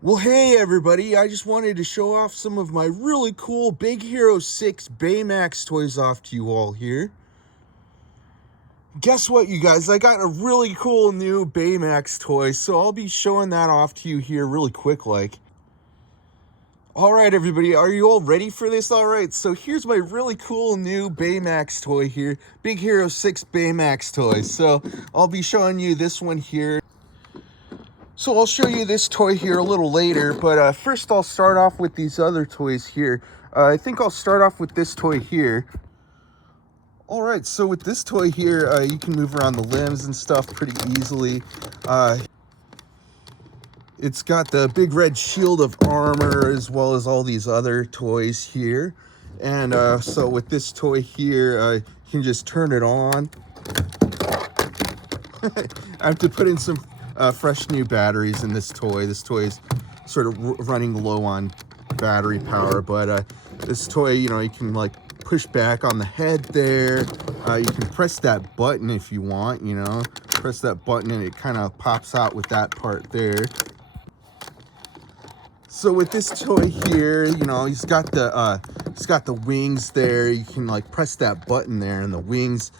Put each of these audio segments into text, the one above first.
Well, hey everybody, I just wanted to show off some of my really cool Big Hero 6 Baymax toys off to you all here. Guess what, you guys? I got a really cool new Baymax toy, so I'll be showing that off to you here really quick like. Alright everybody, are you all ready for this? Alright, so here's my really cool new Baymax toy here. Big Hero 6 Baymax toy. So I'll be showing you this one here. So I'll show you this toy here a little later, but first I'll start off with these other toys here. I think I'll start off with this toy here. Alright, so with this toy here, you can move around the limbs and stuff pretty easily. It's got the big red shield of armor as well as all these other toys here. And so with this toy here, you can just turn it on. I have to put in some fresh new batteries in this toy. This toy is sort of running low on battery power, but this toy, you know, you can like push back on the head there. You can press that button if you want, you know, press that button and it kind of pops out with that part there. So with this toy here, you know, he's got the wings there. You can like press that button there and the wings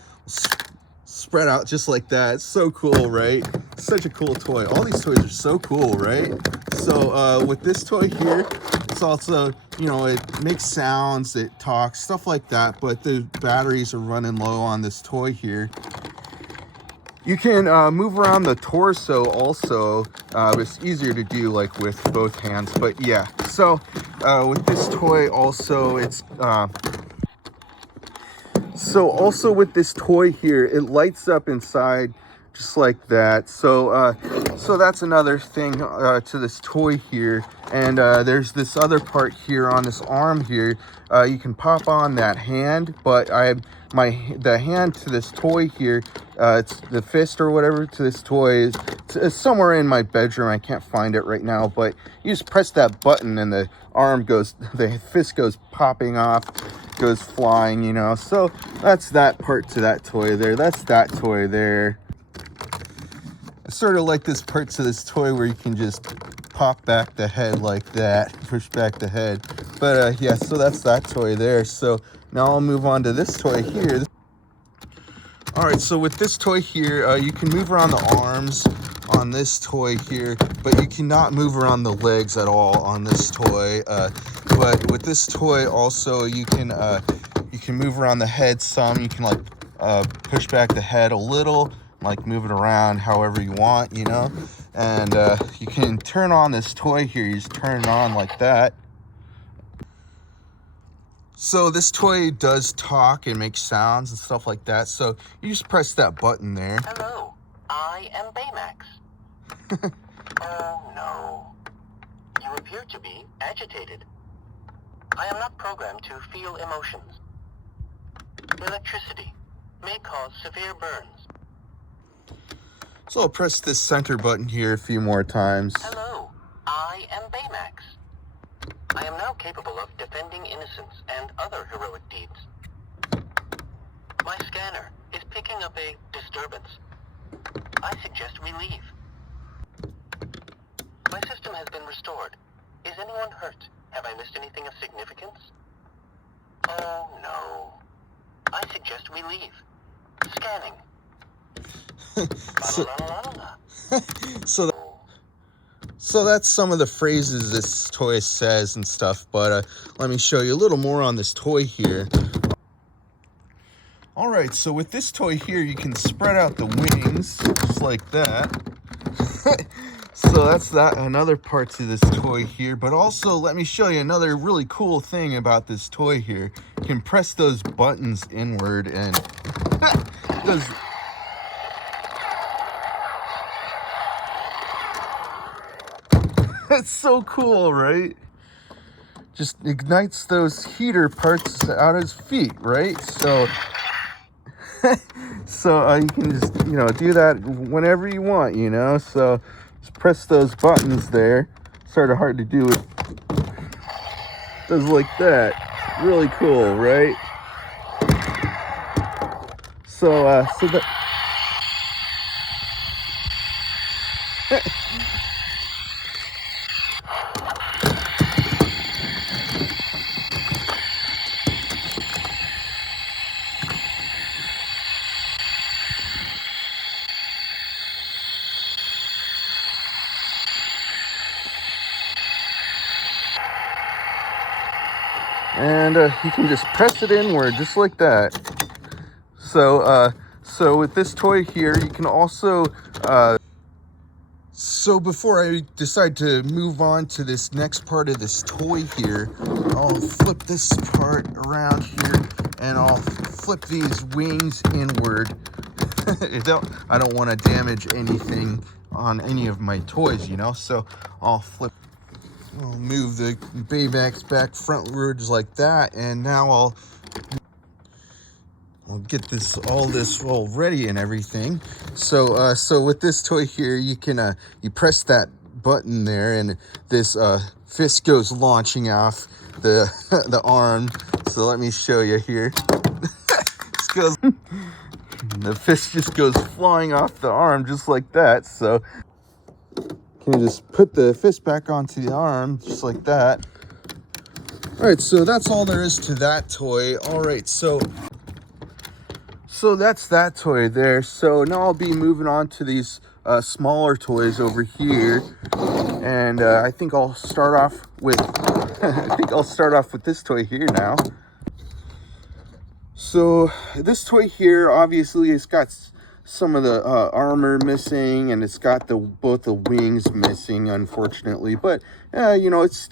spread out just like that. It's so cool, right? Such a cool toy. All these toys are so cool, right? So with this toy here, it's also, you know, it makes sounds, it talks, stuff like that, but the batteries are running low on this toy here. You can move around the torso also. It's easier to do like with both hands, but yeah. So with this toy also, it's so also with this toy here, it lights up inside just like that. So so that's another thing to this toy here. And there's this other part here on this arm here. You can pop on that hand, but the hand to this toy here, it's the fist or whatever to this toy is somewhere in my bedroom. I can't find it right now, but you just press that button and the fist goes popping off, goes flying, you know. So that's that part to that toy there. That's that toy there. I sort of like this part to this toy where you can just pop back the head like that, push back the head. But yeah, so that's that toy there. So now I'll move on to this toy here. All right, so with this toy here, you can move around the arms on this toy here, but you cannot move around the legs at all on this toy. But with this toy also, you can move around the head some. You can like push back the head a little, like move it around however you want, you know. And you can turn on this toy here. You just turn it on like that. So this toy does talk and make sounds and stuff like that. So you just press that button there. Hello, I am Baymax. Oh no. You appear to be agitated. I am not programmed to feel emotions. Electricity may cause severe burns. So I'll press this center button here a few more times. Hello, I am Baymax. I am now capable of defending innocence and other heroic deeds. My scanner is picking up a disturbance. I suggest we leave. My system has been restored. Is anyone hurt? Have I missed anything of significance? Oh no. I suggest we leave. Scanning. So that's some of the phrases this toy says and stuff, but let me show you a little more on this toy here. All right, so with this toy here, you can spread out the wings just like that. So that's another part to this toy here, but also let me show you another really cool thing about this toy here. You can press those buttons inward and those. That's so cool, right? Just ignites those heater parts out of his feet, right? So, so you can just, you know, do that whenever you want, you know? So just press those buttons there. Sort of hard to do it. Does like that. Really cool, right? So, so that... and you can just press it inward just like that. So with this toy here, you can also so before I decide to move on to this next part of this toy here, I'll flip this part around here and I'll flip these wings inward. I don't want to damage anything on any of my toys, you know, so I'll move the Baymax back frontwards like that, and now I'll get all this all ready and everything. So so with this toy here, you can you press that button there, and this fist goes launching off the the arm. So let me show you here. This goes, the fist just goes flying off the arm just like that. So can you just put the fist back onto the arm just like that. All right, so that's all there is to that toy. All right, so that's that toy there. So now I'll be moving on to these smaller toys over here, and I think I'll start off with this toy here now. So this toy here, obviously, it's got some of the armor missing, and it's got both the wings missing, unfortunately. But you know, it's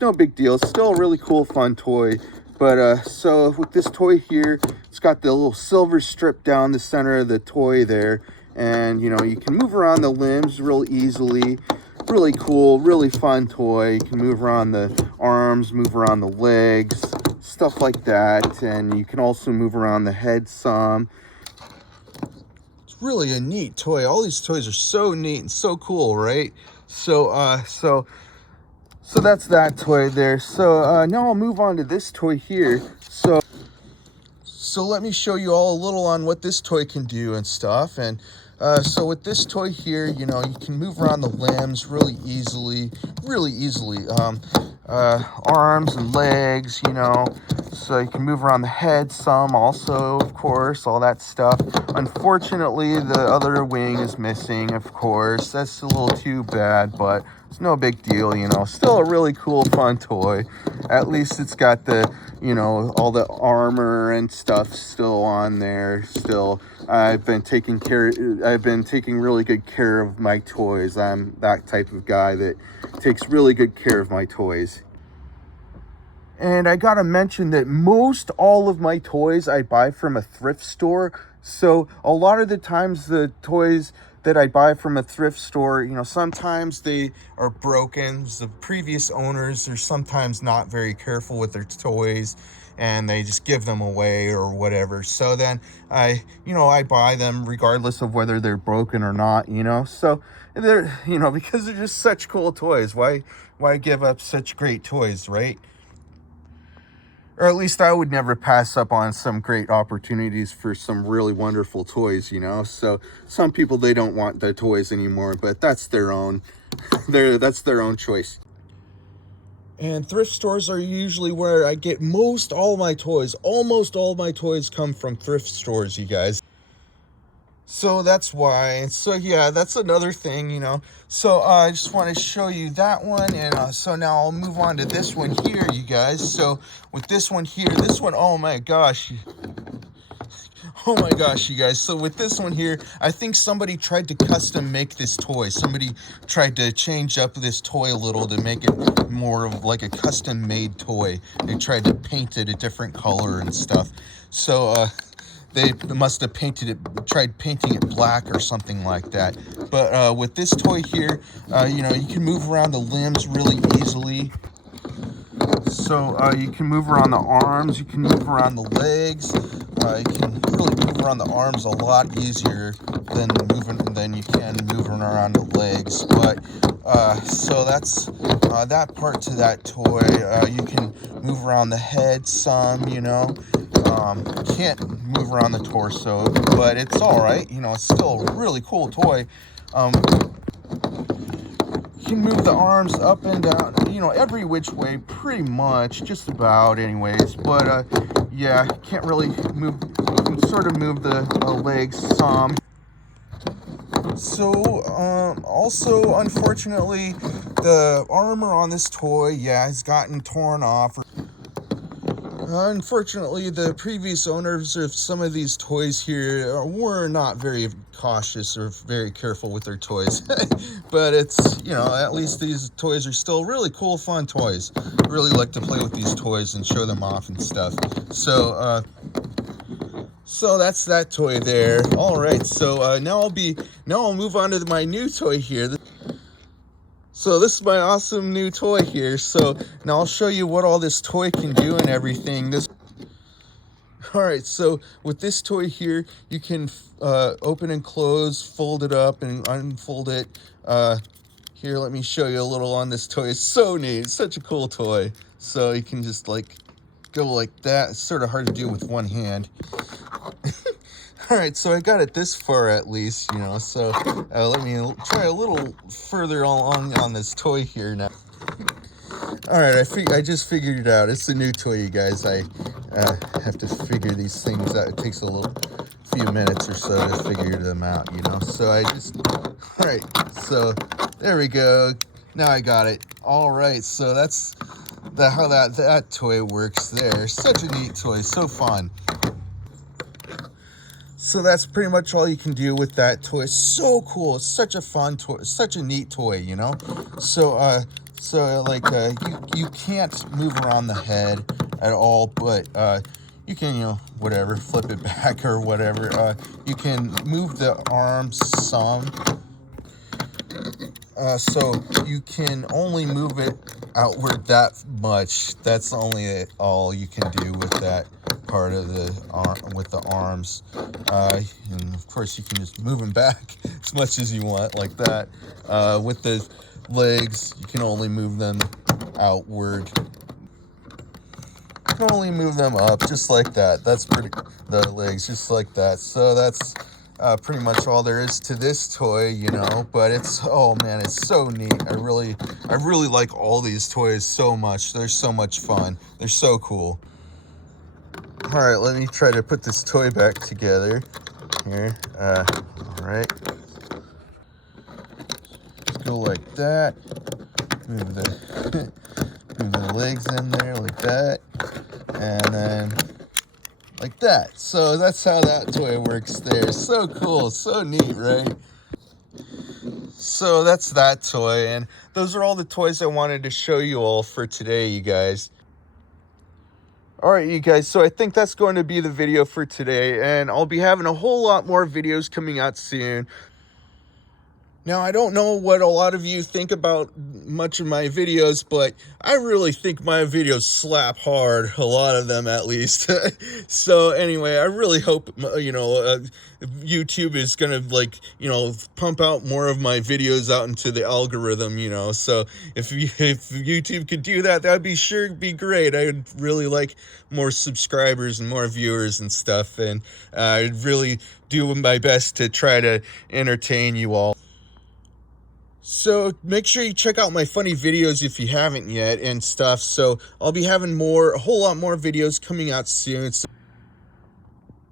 no big deal. It's still a really cool, fun toy. But so with this toy here, it's got the little silver strip down the center of the toy there, and you know, you can move around the limbs real easily. Really cool, really fun toy. You can move around the arms, move around the legs, stuff like that, and you can also move around the head some. It's really a neat toy. All these toys are so neat and so cool, right? So that's that toy there. So now I'll move on to this toy here. So let me show you all a little on what this toy can do and stuff. And so with this toy here, you know, you can move around the limbs really easily. Arms and legs, you know, so you can move around the head some also, of course, all that stuff. Unfortunately, the other wing is missing, of course. That's a little too bad, but it's no big deal, you know. Still a really cool, fun toy. At least it's got the, you know, all the armor and stuff still on there. Still, I've been taking really good care of my toys. I'm that type of guy that takes really good care of my toys. And I gotta mention that most all of my toys I buy from a thrift store. So a lot of the times the toys that I buy from a thrift store, you know, sometimes they are broken. The previous owners are sometimes not very careful with their toys, and they just give them away or whatever. So then I buy them regardless of whether they're broken or not, you know. So they're, you know, because they're just such cool toys. Why give up such great toys, right? Or at least I would never pass up on some great opportunities for some really wonderful toys, you know. So some people, they don't want the toys anymore, but that's their own that's their own choice. And thrift stores are usually where I get almost all my toys come from thrift stores, you guys. So that's why. So yeah, that's another thing, you know. So I just want to show you that one, and so now I'll move on to this one here, you guys. So with this one here, oh my gosh, you guys. So with this one here, I think somebody tried to custom make this toy. Somebody tried to change up this toy a little to make it more of like a custom made toy. They tried to paint it a different color and stuff. So they must have tried painting it black or something like that. But with this toy here, you know, you can move around the limbs really easily. So you can move around the arms, you can move around the legs. You can really move around the arms a lot easier than you can moving around the legs. But so that's that part to that toy. You can move around the head some, you know. Can't move around the torso, but it's all right. You know, it's still a really cool toy. You can move the arms up and down, you know, every which way, pretty much, just about, anyways. But yeah, can't really move. You can sort of move the legs some. So also, unfortunately, the armor on this toy, yeah, has gotten torn off. Unfortunately, the previous owners of some of these toys here were not very cautious or very careful with their toys. But it's, you know, at least these toys are still really cool, fun toys. I really like to play with these toys and show them off and stuff. So that's that toy there. All right, so now I'll move on to my new toy here. So this is my awesome new toy here. So now I'll show you what all this toy can do and everything. All right, so with this toy here, you can open and close, fold it up and unfold it. Here, let me show you a little on this toy. It's so neat. It's such a cool toy. So you can just like go like that. It's sort of hard to do with one hand. All right, so I got it this far at least, you know, so let me try a little further along on this toy here now. All right, I just figured it out. It's a new toy, you guys. I have to figure these things out. It takes a few minutes or so to figure them out, you know. So all right, so there we go. Now I got it. All right, so that's how that toy works there. Such a neat toy, so fun. So that's pretty much all you can do with that toy. So cool. It's such a fun toy. Such a neat toy, you know? So you can't move around the head at all, but you can, you know, whatever, flip it back or whatever. You can move the arms some. So you can only move it outward that much. That's only all you can do with that part of the arm, with the arms. And of course you can just move them back as much as you want, like that. With the legs, you can only move them outward. You can only move them up just like that. That's the legs just like that. So that's pretty much all there is to this toy, you know. But oh man, it's so neat. I really like all these toys so much. They're so much fun. They're so cool. All right, let me try to put this toy back together here. All right, just go like that. Move the legs in there like that, and then like that. So that's how that toy works there. So cool, so neat, right? So that's that toy, and those are all the toys I wanted to show you all for today, you guys. All right, you guys, so I think that's going to be the video for today, and I'll be having a whole lot more videos coming out soon. Now, I don't know what a lot of you think about much of my videos, but I really think my videos slap hard, a lot of them at least. So anyway, I really hope, you know, YouTube is going to, like, you know, pump out more of my videos out into the algorithm, you know. So if YouTube could do that, that'd be great. I would really like more subscribers and more viewers and stuff, and I'd really do my best to try to entertain you all. So make sure you check out my funny videos if you haven't yet and stuff. So I'll be having a whole lot more videos coming out soon.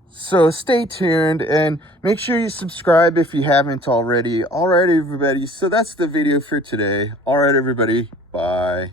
So stay tuned and make sure you subscribe if you haven't already. All right, everybody. So that's the video for today. All right, everybody. Bye.